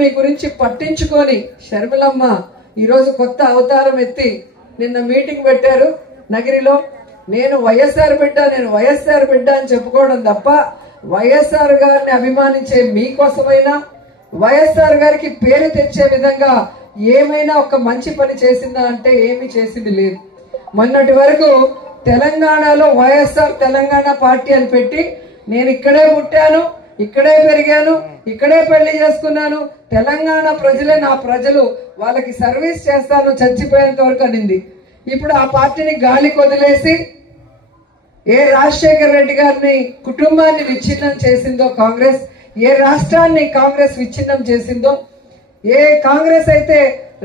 మీ గురించి పట్టించుకొని షర్మిలమ్మ ఈ రోజు కొత్త అవతారం ఎత్తి నిన్న మీటింగ్ పెట్టారు నగిరిలో. నేను వైఎస్ఆర్ బిడ్డ అని చెప్పుకోవడం తప్ప వైఎస్ఆర్ గారిని అభిమానించే మీకోసమైనా వైఎస్ఆర్ గారికి పేరు తెచ్చే విధంగా ఏమైనా ఒక మంచి పని చేసిందా అంటే ఏమీ చేసింది లేదు. మొన్నటి వరకు తెలంగాణలో వైఎస్ఆర్ తెలంగాణ పార్టీ అని పెట్టి నేను ఇక్కడే పుట్టాను, ఇక్కడే పెరిగాను, ఇక్కడే పెళ్లి చేసుకున్నాను, తెలంగాణ ప్రజలే నా ప్రజలు, వాళ్ళకి సర్వీస్ చేస్తాను చచ్చిపోయేంత వరకు అనింది. ఇప్పుడు ఆ పార్టీని గాలికి వదిలేసి ఏ రాజశేఖర రెడ్డి గారిని కుటుంబాన్ని విచ్ఛిన్నం చేసిందో కాంగ్రెస్, ఏ రాష్ట్రాన్ని కాంగ్రెస్ విచ్ఛిన్నం చేసిందో, ఏ కాంగ్రెస్ అయితే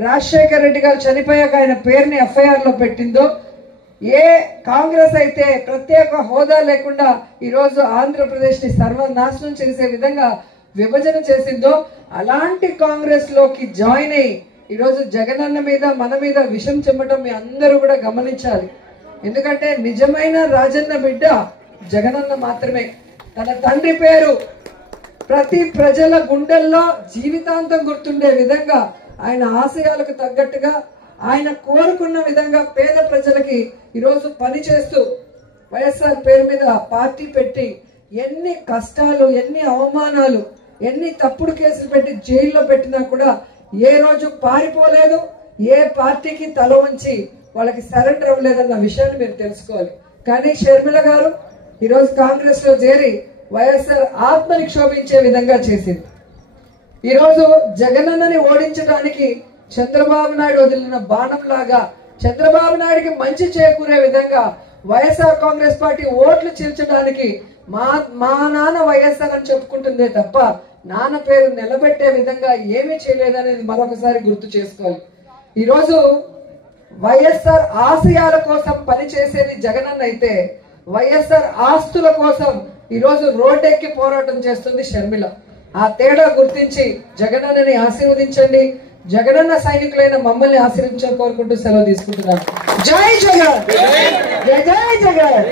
రాజశేఖర రెడ్డి గారు చనిపోయాక ఆయన పేరుని ఎఫ్ఐఆర్ లో పెట్టిందో, ఏ కాంగ్రెస్ అయితే ప్రత్యేక హోదా లేకుండా ఈరోజు ఆంధ్రప్రదేశ్ ని సర్వనాశనం చేసే విధంగా విభజన చేసిందో అలాంటి కాంగ్రెస్ లోకి జాయిన్ అయ్యి ఈరోజు జగనన్న మీద మన మీద విషం చెమ్మటం మీ అందరూ కూడా గమనించాలి. ఎందుకంటే నిజమైన రాజన్న బిడ్డ జగనన్న మాత్రమే. తన తండ్రి పేరు ప్రతి ప్రజల గుండెల్లో జీవితాంతం గుర్తుండే విధంగా ఆయన ఆశయాలకు తగ్గట్టుగా ఆయన కోరుకున్న విధంగా పేద ప్రజలకి ఈరోజు పని చేస్తూ వైఎస్ఆర్ పేరు మీద పార్టీ పెట్టి ఎన్ని కష్టాలు, ఎన్ని అవమానాలు, ఎన్ని తప్పుడు కేసులు పెట్టి జైల్లో పెట్టినా కూడా ఏ రోజు పారిపోలేదు, ఏ పార్టీకి తల వంచి వాళ్ళకి సరెండర్ అవ్వలేదన్న విషయాన్ని మీరు తెలుసుకోవాలి. కానీ షర్మిల గారు ఈరోజు కాంగ్రెస్ లో చేరి వైఎస్ఆర్ ఆత్మని క్షోభించే విధంగా చేసింది. ఈరోజు జగనన్నని ఓడించడానికి చంద్రబాబు నాయుడు వదిలిన బాణం లాగా చంద్రబాబు నాయుడికి మంచి చేకూరే విధంగా వైఎస్ఆర్ కాంగ్రెస్ పార్టీ ఓట్లు చీల్చడానికి మా నాన్న వైఎస్ఆర్ అని చెప్పుకుంటుందే తప్ప నాన్న పేరు నిలబెట్టే విధంగా ఏమీ చేయలేదనేది మరొకసారి గుర్తు చేసుకోవాలి. ఈరోజు వైఎస్ఆర్ ఆశయాల కోసం పనిచేసేది జగనన్న అయితే వైఎస్ఆర్ ఆస్తుల కోసం ఈరోజు రోడ్డెక్కి పోరాటం చేస్తుంది షర్మిల. ఆ తేడా గుర్తించి జగనన్నని ఆశీర్వదించండి. జగనన్న సైనికులైన మమ్మల్ని ఆశీర్వించాలని కోరుకుంటూ సెలవు తీసుకుంటున్నాను. జై జగన్, జై జై జగన్.